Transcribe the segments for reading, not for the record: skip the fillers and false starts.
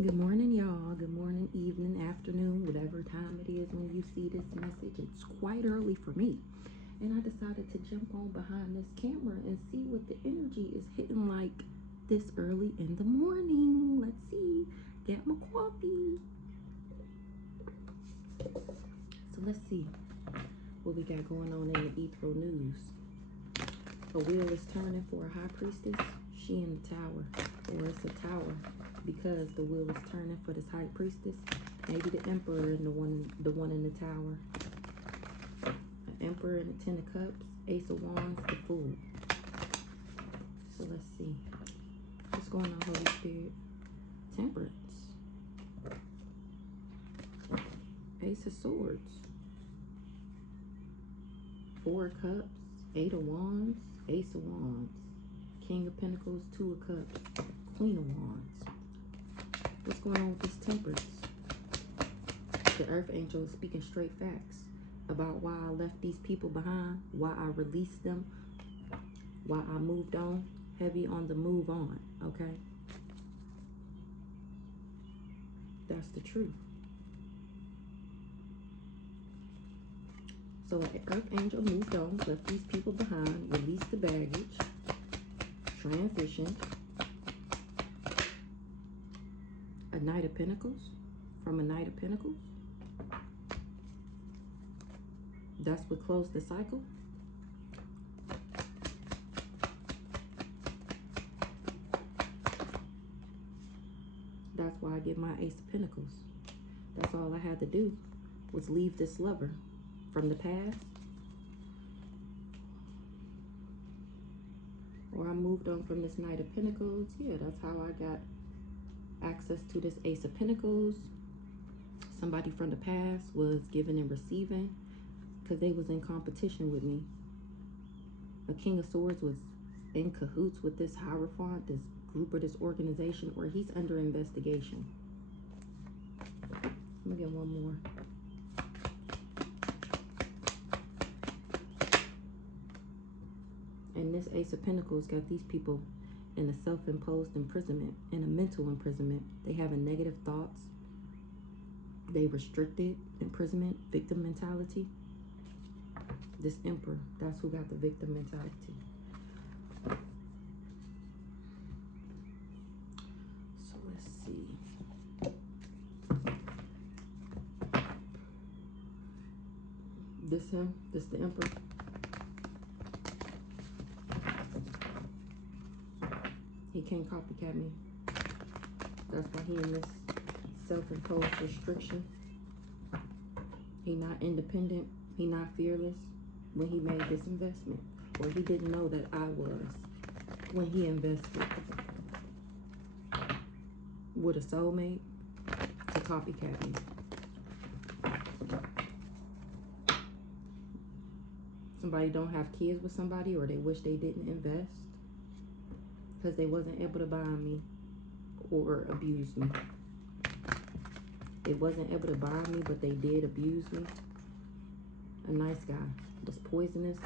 Good morning, y'all. Good morning, evening, afternoon, whatever time it is when you see this message. It's quite early for me. And I decided to jump on behind this camera and see what the energy is hitting like this early in the morning. Let's see. Get my coffee. So let's see what we got going on in the Ethro news. A wheel is turning for a high priestess. She in the tower, or it's a tower, because the wheel is turning for this high priestess. Maybe the emperor and the one in the tower. An emperor and the 10 of cups, ace of wands, the fool. So let's see. What's going on, Holy Spirit? Temperance. Ace of swords. 4 of cups, 8 of wands, ace of wands. King of Pentacles, 2 of Cups, Queen of Wands. What's going on with this temperance? The Earth Angel is speaking straight facts about why I left these people behind, why I released them, why I moved on, heavy on the move on, okay? That's the truth. So the Earth Angel moved on, left these people behind, released the baggage, transitioned. A Knight of Pentacles, from a Knight of Pentacles. That's what closed the cycle. That's why I get my Ace of Pentacles. That's all I had to do was leave this lover from the past. Or I moved on from this Knight of Pentacles. Yeah, that's how I got access to this Ace of Pentacles. Somebody from the past was giving and receiving because they was in competition with me. A King of Swords was in cahoots with this Hierophant, this group or this organization, or he's under investigation. Let me get one more. And this Ace of Pentacles got these people in a self-imposed imprisonment, in a mental imprisonment. They having negative thoughts. They restricted imprisonment, victim mentality. This Emperor, that's who got the victim mentality. So let's see. This him, this the Emperor. He can't copycat me. That's why he in this self-imposed restriction. He not independent. He not fearless when he made this investment. Or he didn't know that I was when he invested with a soulmate to copycat me. Somebody don't have kids with somebody, or they wish they didn't invest because they wasn't able to buy me or abuse me. They wasn't able to buy me, but they did abuse me. A nice guy was poisonous.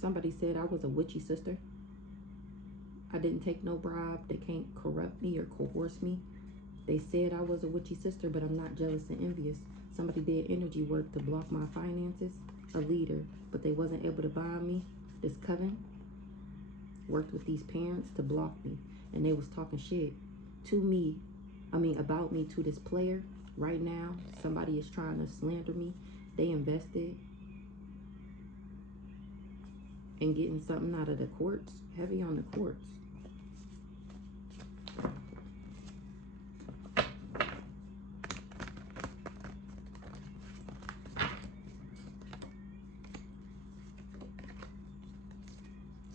Somebody said I was a witchy sister. I didn't take no bribe. They can't corrupt me or coerce me. They said I was a witchy sister, but I'm not jealous and envious. Somebody did energy work to block my finances. A leader, but they wasn't able to buy me. This coven worked with these parents to block me. And they was talking shit to me. About me to this player. Right now, somebody is trying to slander me. They invested in getting something out of the courts. Heavy on the courts.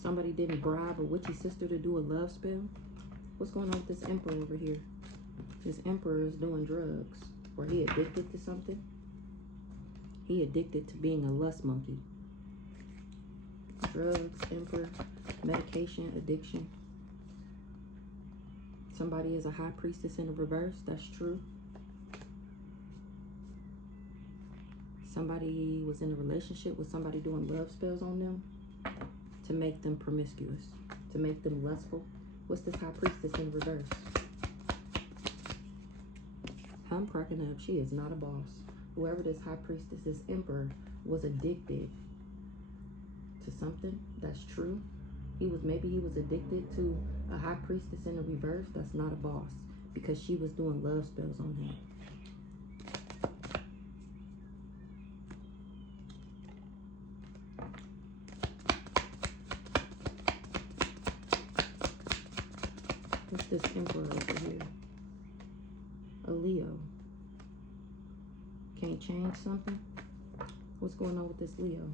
Somebody didn't bribe a witchy sister to do a love spell. What's going on with this Emperor over here? This Emperor is doing drugs. Or he addicted to something. He addicted to being a lust monkey. Drugs, Emperor, medication, addiction. Somebody is a high priestess in the reverse. That's true. Somebody was in a relationship with somebody doing love spells on them to make them promiscuous, to make them lustful. What's this high priestess in reverse? I'm cracking up. She is not a boss. Whoever this high priestess is, emperor, was addicted to something. That's true. Maybe he was addicted to a high priestess in the reverse. That's not a boss, because she was doing love spells on him. What's this emperor over here? A Leo. Can't change something? What's going on with this Leo?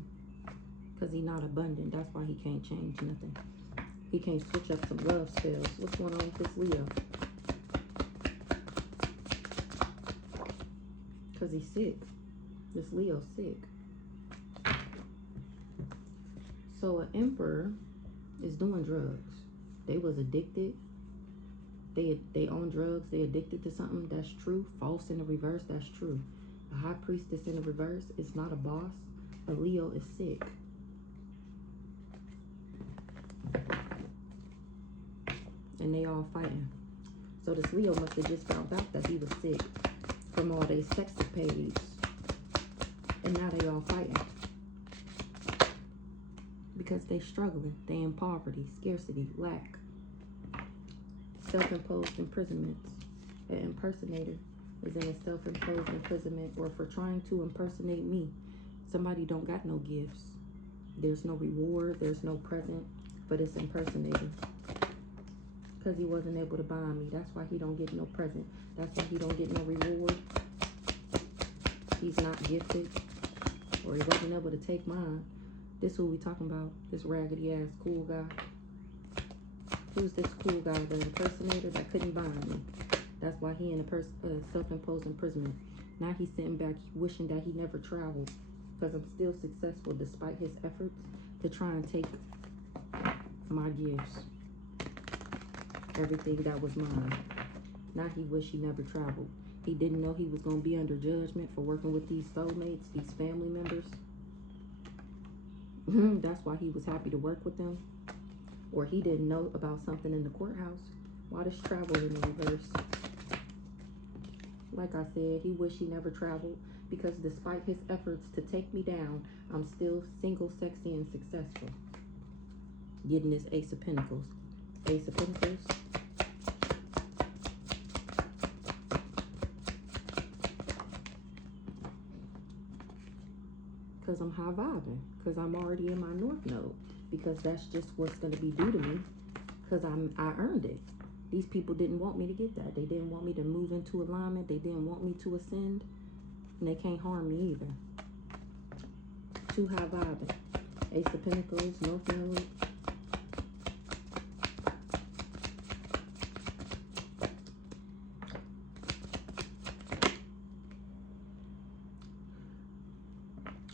Because he's not abundant. That's why he can't change nothing. He can't switch up some love spells. What's going on with this Leo? Because he's sick. This Leo's sick. So an emperor is doing drugs. They was addicted. They own drugs. They addicted to something. That's true. False in the reverse. That's true. A high priestess in the reverse is not a boss. A Leo is sick. And they all fighting. So this Leo must have just found out that he was sick from all their sex escapades. And now they all fighting. Because they struggling. They in poverty, scarcity, lack. Self-imposed imprisonments. An impersonator is in a self-imposed imprisonment, or for trying to impersonate me. Somebody don't got no gifts. There's no reward. There's no present for this impersonator. Because he wasn't able to bind me. That's why he don't get no present. That's why he don't get no reward. He's not gifted. Or he wasn't able to take mine. This who we talking about. This raggedy ass cool guy. Who's this cool guy? The impersonator that couldn't bind me. That's why he in a self-imposed imprisonment. Now he's sitting back wishing that he never traveled. Because I'm still successful despite his efforts to try and take my gifts. Everything that was mine. Now he wish he never traveled. He didn't know he was going to be under judgment for working with these soulmates, these family members. That's why he was happy to work with them. Or he didn't know about something in the courthouse. Why does travel in the reverse? Like I said, he wished he never traveled, because despite his efforts to take me down, I'm still single, sexy, and successful. Getting this Ace of Pentacles. Ace of Pentacles. Because I'm high vibing. Because I'm already in my North Node. Because that's just what's going to be due to me. Because I earned it. These people didn't want me to get that. They didn't want me to move into alignment. They didn't want me to ascend. And they can't harm me either. Too high vibing. Ace of Pentacles, North Node.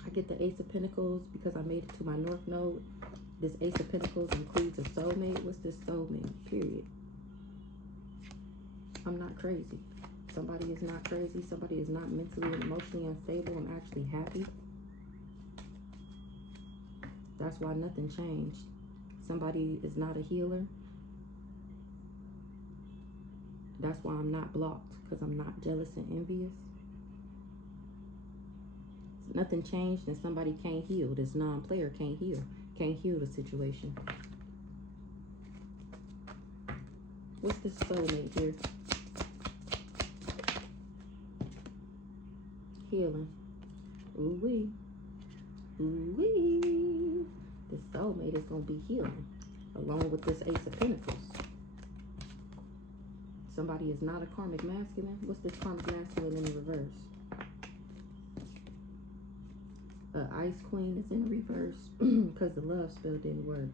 I get the Ace of Pentacles because I made it to my North Node. This Ace of Pentacles includes a soulmate. What's this soulmate? Period. I'm not crazy. Somebody is not crazy. Somebody is not mentally and emotionally unstable. I'm actually happy. That's why nothing changed. Somebody is not a healer. That's why I'm not blocked. Because I'm not jealous and envious. Nothing changed and somebody can't heal. This non-player can't heal. Can't heal the situation. What's this soulmate here? Healing. Ooh-wee. Ooh-wee. This soulmate is going to be healing. Along with this Ace of Pentacles. Somebody is not a karmic masculine. What's this karmic masculine in the reverse? Ice Queen is in reverse because the love spell didn't work.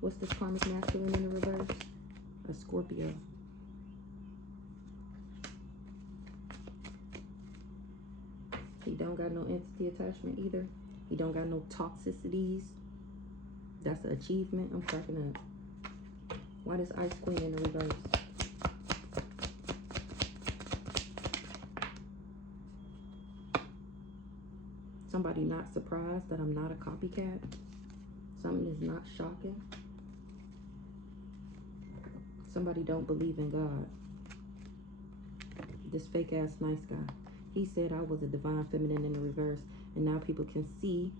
What's this karmic masculine in the reverse? A Scorpio. He don't got no entity attachment either. He don't got no toxicities. That's an achievement. I'm cracking up. Why does Ice Queen in the reverse? Somebody not surprised that I'm not a copycat. Something is not shocking. Somebody don't believe in God. This fake ass nice guy. He said I was a divine feminine in the reverse. And now people can see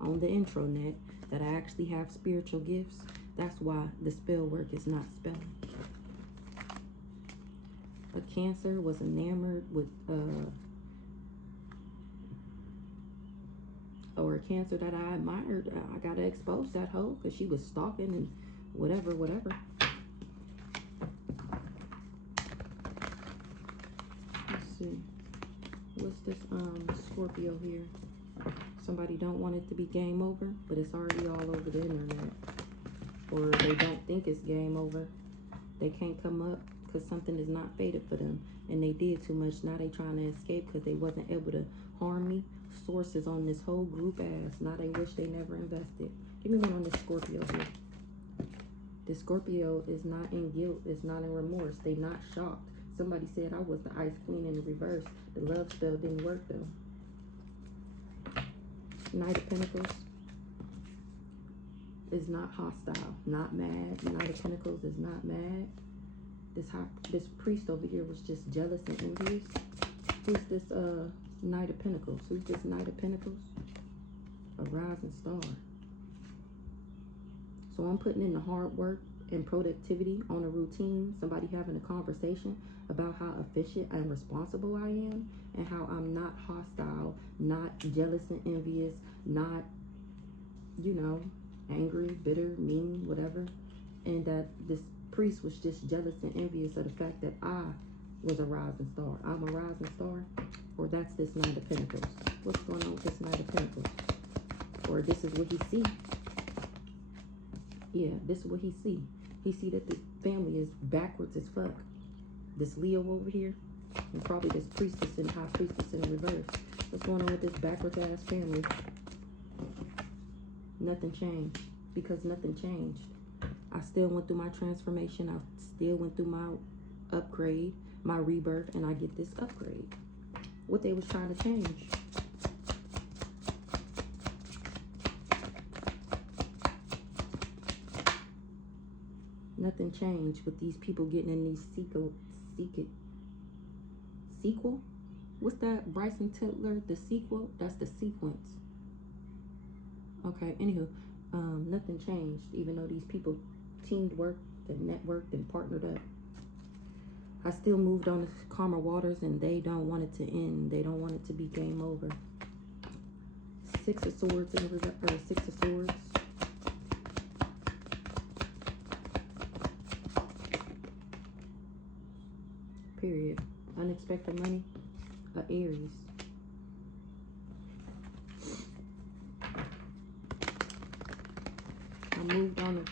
on the intranet that I actually have spiritual gifts. That's why the spell work is not spelling. A Cancer was enamored with or a Cancer that I admired. I gotta expose that hoe because she was stalking and whatever. Let's see. What's this Scorpio here? Somebody don't want it to be game over, but it's already all over the internet. Or they don't think it's game over. They can't come up because something is not fated for them. And they did too much. Now they trying to escape because they wasn't able to harm me. Sources on this whole group ass. Now they wish they never invested. Give me one on this Scorpio here. This Scorpio is not in guilt. It's not in remorse. They not shocked. Somebody said I was the Ice Queen in the reverse. The love spell didn't work though. Knight of Pentacles is not hostile, not mad. Knight of Pentacles is not mad. This priest over here was just jealous and envious. Who's this Knight of Pentacles? Who's this Knight of Pentacles? A rising star. So I'm putting in the hard work and productivity on a routine. Somebody having a conversation about how efficient and responsible I am, and how I'm not hostile, not jealous and envious, not, you know, angry, bitter, mean, whatever. And that this priest was just jealous and envious of the fact that I was a rising star. I'm a rising star. Or that's this Knight of Pentacles. What's going on with this Knight of Pentacles? Or this is what he see. Yeah, this is what he see. He see that the family is backwards as fuck. This Leo over here, and probably this priestess and high priestess in reverse. What's going on with this backwards ass family? Nothing changed. Because nothing changed. I still went through my transformation. I still went through my upgrade, my rebirth, and I get this upgrade. What they was trying to change. Nothing changed with these people getting in these sequel? What's that? Bryson Tiller, the sequel? That's the sequence. Okay, anywho, nothing changed, even though these people teamed worked and networked and partnered up. I still moved on to calmer waters, and they don't want it to end. They don't want it to be game over. Six of Swords in the reverse, or Six of Swords. Period. Unexpected money. Aries. I moved on to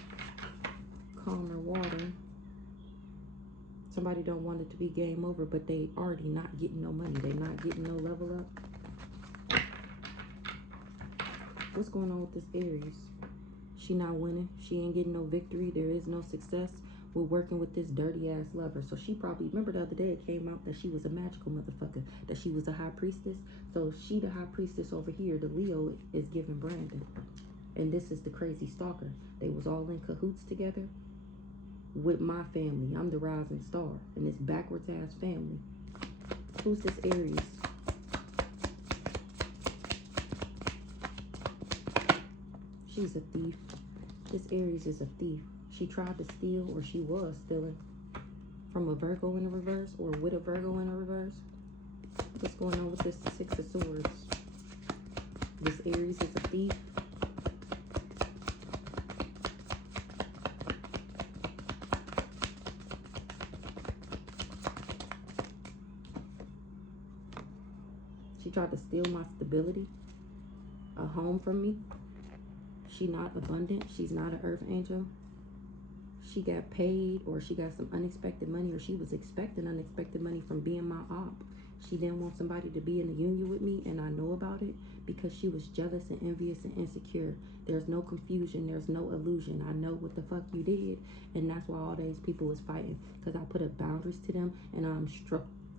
calmer water. Somebody don't want it to be game over, but they already not getting no money. They not getting no level up. What's going on with this Aries? She not winning. She ain't getting no victory. There is no success. We're working with this dirty ass lover. So she probably, remember the other day it came out that she was a magical motherfucker, that she was a high priestess. So she the high priestess over here. The Leo is giving Brandon. And this is the crazy stalker. They was all in cahoots together with my family. I'm the rising star in this backwards ass family. Who's this Aries? She's a thief. This Aries is a thief. She tried to steal, or she was stealing, from a Virgo in the reverse, or with a Virgo in the reverse. What's going on with this Six of Swords? This Aries is a thief. She tried to steal my stability, a home from me. She not abundant. She's not an earth angel. She got paid, or she got some unexpected money, or she was expecting unexpected money from being my op. She didn't want somebody to be in a union with me, and I know about it because she was jealous and envious and insecure. There's no confusion. There's no illusion. I know what the fuck you did, and that's why all these people was fighting, because I put up boundaries to them, and I'm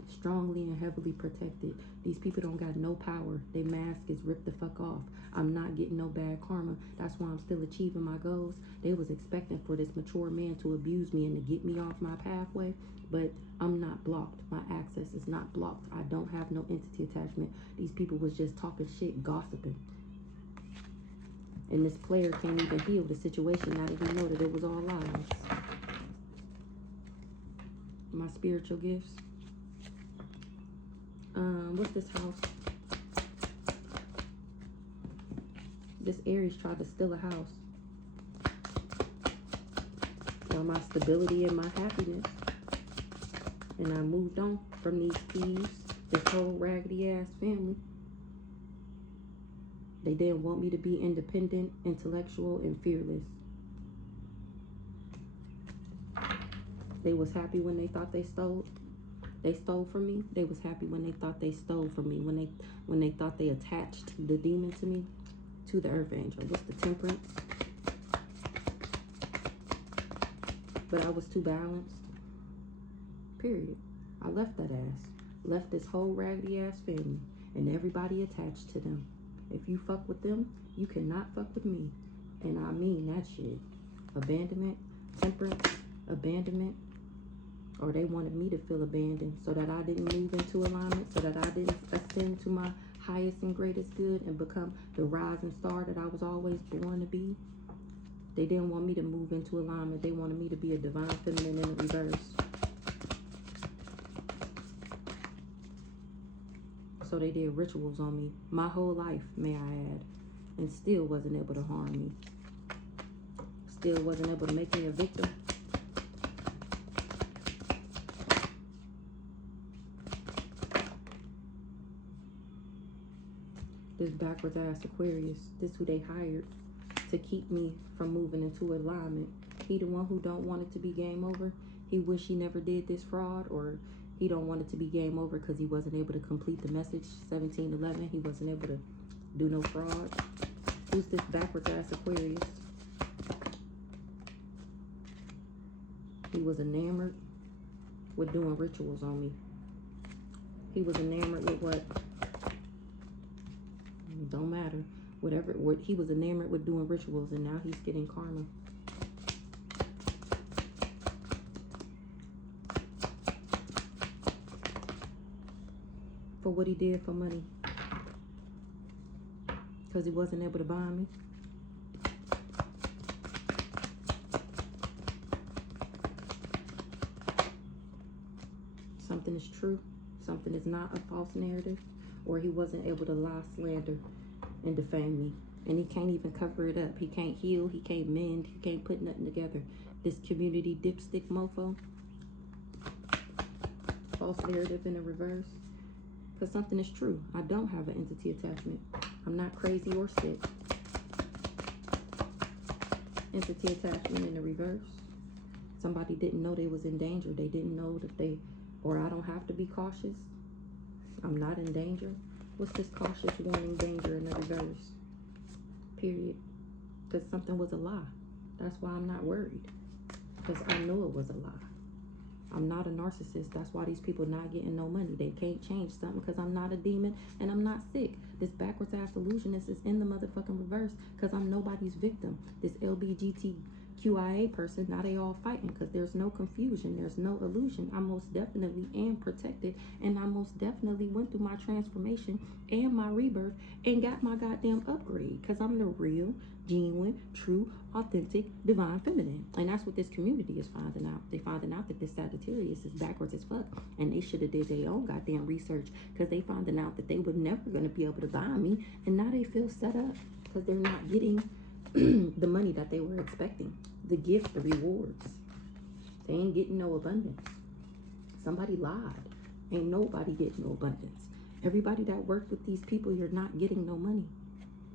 Strongly and heavily protected. These people don't got no power. Their mask is ripped the fuck off. I'm not getting no bad karma. That's why I'm still achieving my goals. They was expecting for this mature man to abuse me and to get me off my pathway, but I'm not blocked. My access is not blocked. I don't have no entity attachment. These people was just talking shit, gossiping. And this player can't even heal the situation now that he know that it was all lies. My spiritual gifts. What's this house? This Aries tried to steal a house. While my stability and my happiness. And I moved on from these thieves, this whole raggedy ass family. They didn't want me to be independent, intellectual, and fearless. They was happy when they thought they stole from me. They was happy when they thought they stole from me. When they thought they attached the demon to me, to the earth angel. What's the Temperance? But I was too balanced. Period. I left that ass. Left this whole raggedy ass family and everybody attached to them. If you fuck with them, you cannot fuck with me. And I mean that shit. Abandonment, temperance, abandonment. Or they wanted me to feel abandoned so that I didn't move into alignment, so that I didn't ascend to my highest and greatest good and become the rising star that I was always born to be. They didn't want me to move into alignment. They wanted me to be a divine feminine in the reverse. So they did rituals on me my whole life, may I add, and still wasn't able to harm me. Still wasn't able to make me a victim. This backwards ass Aquarius, this who they hired to keep me from moving into alignment. He the one who don't want it to be game over. He wish he never did this fraud, or he don't want it to be game over because he wasn't able to complete the message 1711. He wasn't able to do no fraud. Who's this backwards ass Aquarius? He was enamored with doing rituals on me. He was enamored with what? Don't matter. Whatever. He was enamored with doing rituals, and now he's getting karma. For what he did for money. Because he wasn't able to buy me. Something is true. Something is not a false narrative. Or he wasn't able to lie, slander, and defame me. And he can't even cover it up. He can't heal. He can't mend. He can't put nothing together. This community dipstick mofo. False narrative in the reverse. Because something is true. I don't have an entity attachment. I'm not crazy or sick. Entity attachment in the reverse. Somebody didn't know they was in danger. They didn't know that they, or I don't have to be cautious. I'm not in danger. What's this cautious warning danger in the reverse? Period. Because something was a lie. That's why I'm not worried. Because I know it was a lie. I'm not a narcissist. That's why these people not getting no money. They can't change something because I'm not a demon and I'm not sick. This backwards ass illusionist is in the motherfucking reverse because I'm nobody's victim. This LGBTQIA person, now they all fighting because there's no confusion. There's no illusion. I most definitely am protected, and I most definitely went through my transformation and my rebirth and got my goddamn upgrade because I'm the real, genuine, true, authentic, divine feminine. And that's what this community is finding out. They finding out that this Sagittarius is backwards as fuck, and they should have did their own goddamn research because they finding out that they were never going to be able to buy me, and now they feel set up because they're not getting the money that they were expecting, the gift, the rewards. They ain't getting no abundance. Somebody lied. Ain't nobody getting no abundance. Everybody that worked with these people, you're not getting no money.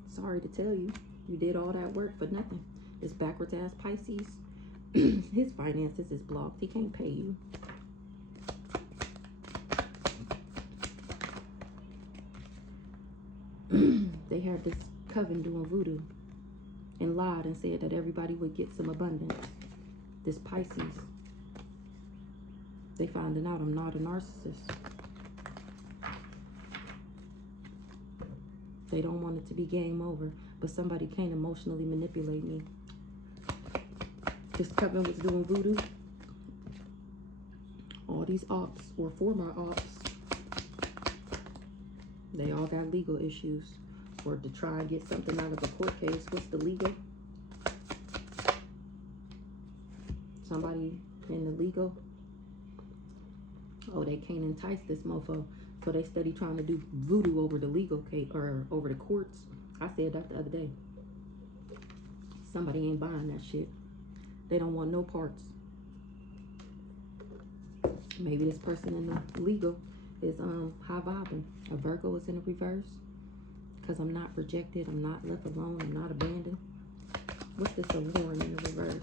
Sorry to tell you. You did all that work for nothing. This backwards ass Pisces, his finances is blocked. He can't pay you. They had this coven doing voodoo and lied and said that everybody would get some abundance. This Pisces, they finding out I'm not a narcissist. They don't want it to be game over, but somebody can't emotionally manipulate me. This coven was doing voodoo. All these ops, or former ops, they all got legal issues. Or to try and get something out of a court case. What's the legal? Somebody in the legal. Oh, they can't entice this mofo. So they steady trying to do voodoo over the legal case, or over the courts. I said that the other day. Somebody ain't buying that shit. They don't want no parts. Maybe this person in the legal is high vibing. A Virgo is in the reverse. Because I'm not rejected, I'm not left alone, I'm not abandoned. What's this alluring in the reverse?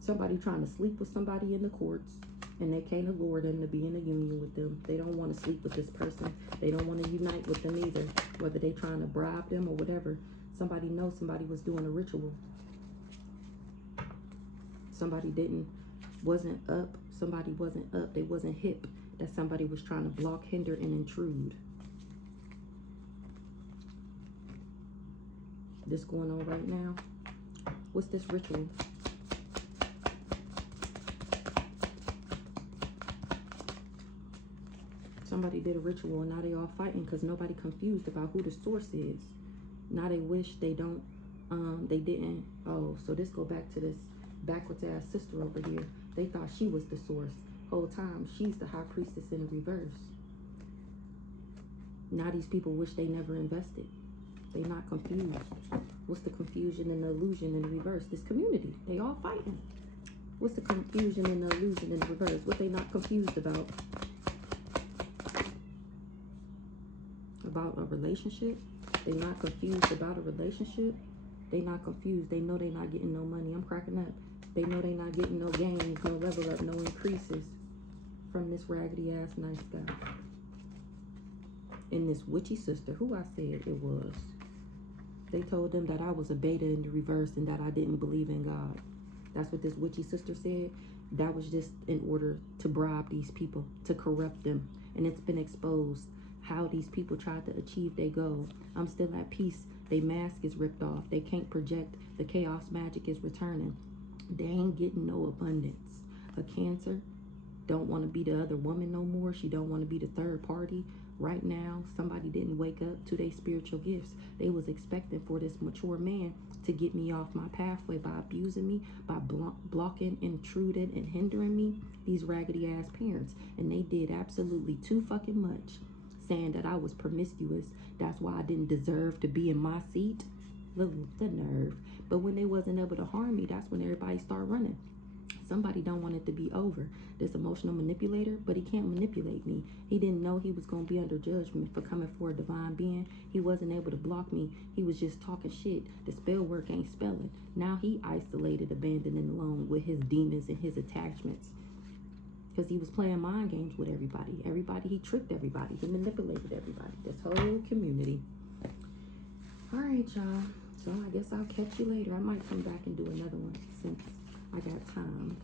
Somebody trying to sleep with somebody in the courts, and they can't allure them to be in a union with them. They don't want to sleep with this person. They don't want to unite with them either. Whether they trying to bribe them or whatever. Somebody knows somebody was doing a ritual. Somebody wasn't up. Somebody wasn't up. They wasn't hip. That somebody was trying to block, hinder, and intrude. This going on right now. What's this ritual? Somebody did a ritual and now they all fighting because nobody confused about who the source is. Now they wish they don't, they didn't. Oh, so this go back to this backwards ass sister over here. They thought she was the source. Whole time she's the high priestess in the reverse. Now these people wish they never invested. They not confused. What's the confusion and the illusion in the reverse? This community, they all fighting. What's the confusion and the illusion in the reverse? What they not confused about? About a relationship? They not confused about a relationship? They not confused. They know they not getting no money. I'm cracking up. They know they not getting no gains, no level up, no increases from this raggedy ass nice guy. And this witchy sister, who I said it was. They told them that I was a beta in the reverse and that I didn't believe in God. That's what this witchy sister said. That was just in order to bribe these people, to corrupt them. And it's been exposed how these people tried to achieve their goal. I'm still at peace. Their mask is ripped off. They can't project. The chaos magic is returning. They ain't getting no abundance. A Cancer don't want to be the other woman no more. She don't want to be the third party. Right now, somebody didn't wake up to their spiritual gifts. They was expecting for this mature man to get me off my pathway by abusing me, by blocking, intruding, and hindering me. These raggedy ass parents. And they did absolutely too fucking much. Saying that I was promiscuous. That's why I didn't deserve to be in my seat. The nerve. But when they wasn't able to harm me, that's when everybody started running. Somebody don't want it to be over. This emotional manipulator, but he can't manipulate me. He didn't know he was going to be under judgment for coming for a divine being. He wasn't able to block me. He was just talking shit. The spell work ain't spelling. Now he isolated, abandoned, and alone with his demons and his attachments. Because he was playing mind games with everybody. He tricked everybody. He manipulated everybody. This whole community. All right, y'all. So I guess I'll catch you later. I might come back and do another one since I got time.